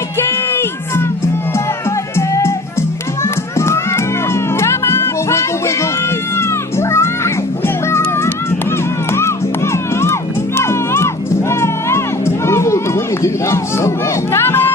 Mikey's! Come on, Mikey's! Ooh, the women do that so well. Come on!